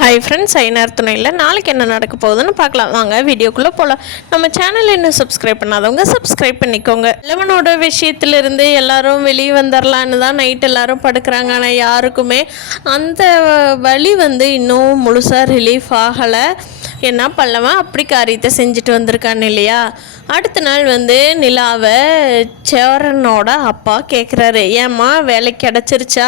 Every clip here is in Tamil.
ஹாய் ஃப்ரெண்ட்ஸ், ஐநார் துணையில் நாளைக்கு என்ன நடக்க போகுதுன்னு பார்க்கலாம். வாங்க வீடியோக்குள்ளே போகலாம். நம்ம சேனல் இன்னும் சப்ஸ்கிரைப் பண்ணாதவங்க சப்ஸ்கிரைப் பண்ணிக்கோங்க. லெவனோட விஷயத்திலிருந்து எல்லாரும் வெளியே வந்துடலான்னு தான் நைட் எல்லாரும் படுக்கிறாங்க. ஆனால் யாருக்குமே அந்த வலி இன்னும் முழுசாக ரிலீஃப் ஆகலை. என்ன பல்லவன் அப்படி காரியத்தை செஞ்சுட்டு வந்திருக்கான்னு இல்லையா. அடுத்த நாள் நிலாவை சேரனோட அப்பா கேட்குறாரு, ஏம்மா வேலை கிடச்சிருச்சா,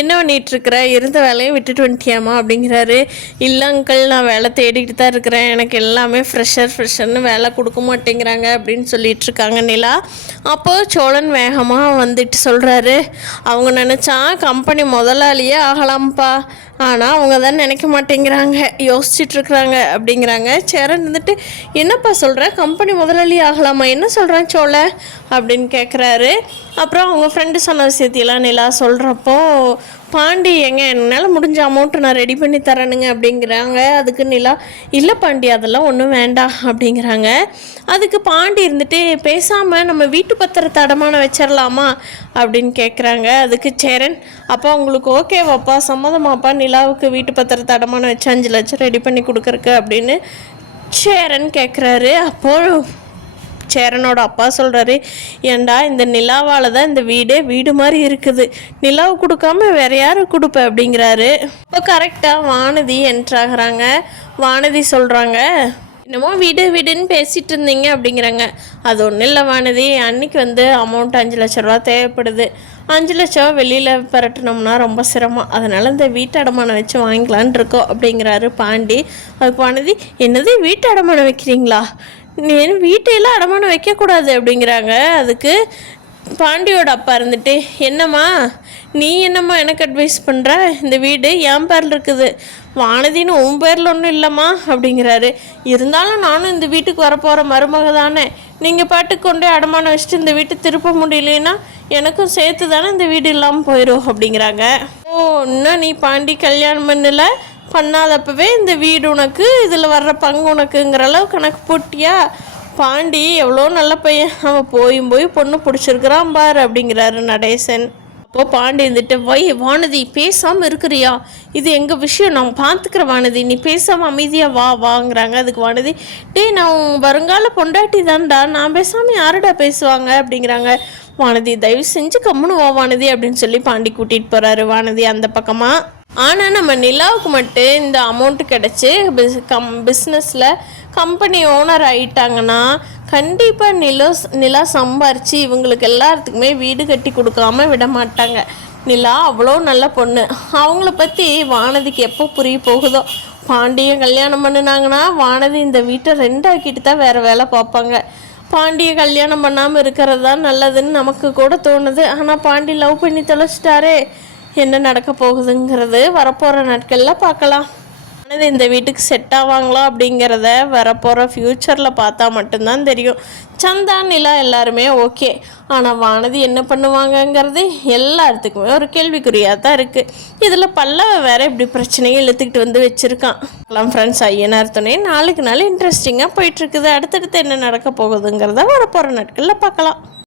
என்ன பண்ணிகிட்ருக்குற, இருந்த வேலையும் விட்டுட்டு வந்துட்டியாம்மா அப்படிங்கிறாரு. இல்லை அங்கிள், நான் வேலை தேடிக்கிட்டு தான் இருக்கிறேன், எனக்கு எல்லாமே ஃப்ரெஷர்னு வேலை கொடுக்க மாட்டேங்கிறாங்க அப்படின்னு சொல்லிகிட்ருக்காங்க நிலா. அப்போது சோழன் வேகமாக வந்துட்டு சொல்கிறாரு, அவங்க நினச்சா கம்பெனி முதலாளியே ஆகலாம்ப்பா, ஆனால் அவங்க தான் நினைக்க மாட்டேங்கிறாங்க, யோசிச்சுட்ருக்குறாங்க அப்படிங்கிறாங்க. சேரன் என்னப்பா சொல்கிற, கம்பெனி முதலாளி ஆகலாமா, என்ன சொல்கிறான் சோழ அப்படின்னு கேட்குறாரு. அப்புறம் அவங்க ஃப்ரெண்டு சொன்ன விஷயத்தையெல்லாம் நிலா சொல்கிறப்போ, பாண்டி என்னால் முடிஞ்ச அமௌண்ட்டு நான் ரெடி பண்ணி தரேனுங்க அப்படிங்கிறாங்க. அதுக்கு நிலா, இல்லை பாண்டி அதெல்லாம் ஒன்றும் வேண்டாம் அப்படிங்கிறாங்க. அதுக்கு பாண்டி பேசாமல் நம்ம வீட்டு பத்திரத்தை அடமானம் வச்சிடலாமா அப்படின்னு கேட்குறாங்க. அதுக்கு சேரன், அப்போ உங்களுக்கு ஓகேவாப்பா, சம்மதமாப்பா நிலாவுக்கு வீட்டு பத்திரத்தை அடமானம் வச்சு 5 லட்சம் ரெடி பண்ணி கொடுக்குறக்கு அப்படின்னு சேரன் கேட்குறாரு. அப்போது சேரனோட அப்பா சொல்கிறாரு, ஏண்டா இந்த நிலாவால் தான் இந்த வீடு மாதிரி இருக்குது, நிலாவை கொடுக்காம வேறு யாரும் கொடுப்ப அப்படிங்கிறாரு. இப்போ கரெக்டாக வானதி என்ட்ராகிறாங்க. வானதி சொல்கிறாங்க, என்னமோ வீடுன்னு பேசிகிட்டு இருந்தீங்க அப்படிங்கிறாங்க. அது ஒன்றும் இல்லை வானதி, அன்றைக்கி அமௌண்ட் 5 லட்ச ரூபா தேவைப்படுது, 5 லட்சம் வெளியில் பரட்டினோம்னா ரொம்ப சிரமம், அதனால் இந்த வீட்டு அடமானம் வச்சு வாங்கிக்கலான் இருக்கோம் அப்படிங்கிறாரு பாண்டி. அதுக்கு வானதி, என்னது வீட்டு அடமானம் வைக்கிறீங்களா, நீ வீட்டையெல்லாம் அடமானம் வைக்கக்கூடாது அப்படிங்கிறாங்க. அதுக்கு பாண்டியோட அப்பா என்னம்மா நீ என்னம்மா எனக்கு அட்வைஸ் பண்ணுற, இந்த வீடு என் பேரில் இருக்குது, வானதின்னு உன் பேரில் ஒன்றும் இல்லைம்மா அப்படிங்கிறாரு. இருந்தாலும் நானும் இந்த வீட்டுக்கு வரப்போகிற மருமக தானே, நீங்கள் பாட்டுக்கு கொண்டே அடமானம் வச்சுட்டு இந்த வீட்டை திருப்ப முடியலன்னா எனக்கும் சேர்த்து தானே இந்த வீடு இல்லாமல் போயிடும் அப்படிங்கிறாங்க. ஓ, இன்னும் நீ பாண்டி கல்யாணம் பண்ணாதப்பவே இந்த வீடு உனக்கு, இதில் வர்ற பங்கு உனக்குங்கிற அளவு கணக்கு போட்டியா, பாண்டி எவ்வளோ நல்ல பையன், அவன் போய் பொண்ணு பிடிச்சிருக்கிறான் பார் அப்படிங்கிறாரு நடேசன். அப்போது பாண்டி வானதி பேசாமல் இருக்கிறியா, இது எங்கள் விஷயம், நான் பார்த்துக்கிற வானதி, நீ பேசாமல் அமைதியாக வாங்கிறாங்க. அதுக்கு வானதி, நான் வருங்கால பொண்டாட்டி தான்டா, நான் பேசாமல் யாருடா பேசுவாங்க அப்படிங்கிறாங்க. வானதி தயவு செஞ்சு கம்முன்னு வானதி அப்படின்னு சொல்லி பாண்டி கூட்டிகிட்டு போகிறாரு வானதி அந்த பக்கமாக. ஆனால் நம்ம நிலாவுக்கு மட்டும் இந்த அமௌண்ட்டு கிடச்சி பிஸ்னஸில் கம்பெனி ஓனர் ஆகிட்டாங்கன்னா கண்டிப்பாக நிலா சம்பாரித்து இவங்களுக்கு எல்லாத்துக்குமே வீடு கட்டி கொடுக்காம விட மாட்டாங்க. நிலா அவ்வளோ நல்ல பொண்ணு, அவங்கள பற்றி வானதிக்கு எப்போ புரிய போகுதோ. பாண்டியை கல்யாணம் பண்ணினாங்கன்னா வானதி இந்த வீட்டை 2 ஆக்கிட்டு தான் வேறு வேலை பார்ப்பாங்க. பாண்டியை கல்யாணம் பண்ணாமல் இருக்கிறது தான் நல்லதுன்னு நமக்கு கூட தோணுது. ஆனால் பாண்டி லவ் பண்ணி தொலைச்சிட்டாரே, என்ன நடக்க போகுதுங்கிறது வரப்போகிற நாட்களில் பார்க்கலாம். ஆனால் இந்த வீட்டுக்கு செட் ஆவாங்களா அப்படிங்கிறத வரப்போகிற ஃப்யூச்சரில் பார்த்தா மட்டும்தான் தெரியும். சந்தா நிலா எல்லாருமே ஓகே, ஆனால் வானதி என்ன பண்ணுவாங்கங்கிறது எல்லாத்துக்குமே ஒரு கேள்விக்குறியாக தான் இருக்குது. இதில் பல்லவ வேறு இப்படி பிரச்சனையை இழுத்துக்கிட்டு வச்சுருக்கான். ஃப்ரெண்ட்ஸ், ஐயனார் துணை நாளுக்கு நாள் இன்ட்ரெஸ்டிங்காக போயிட்டுருக்குது. அடுத்தடுத்து என்ன நடக்க போகுதுங்கிறத வரப்போகிற நாட்களில் பார்க்கலாம்.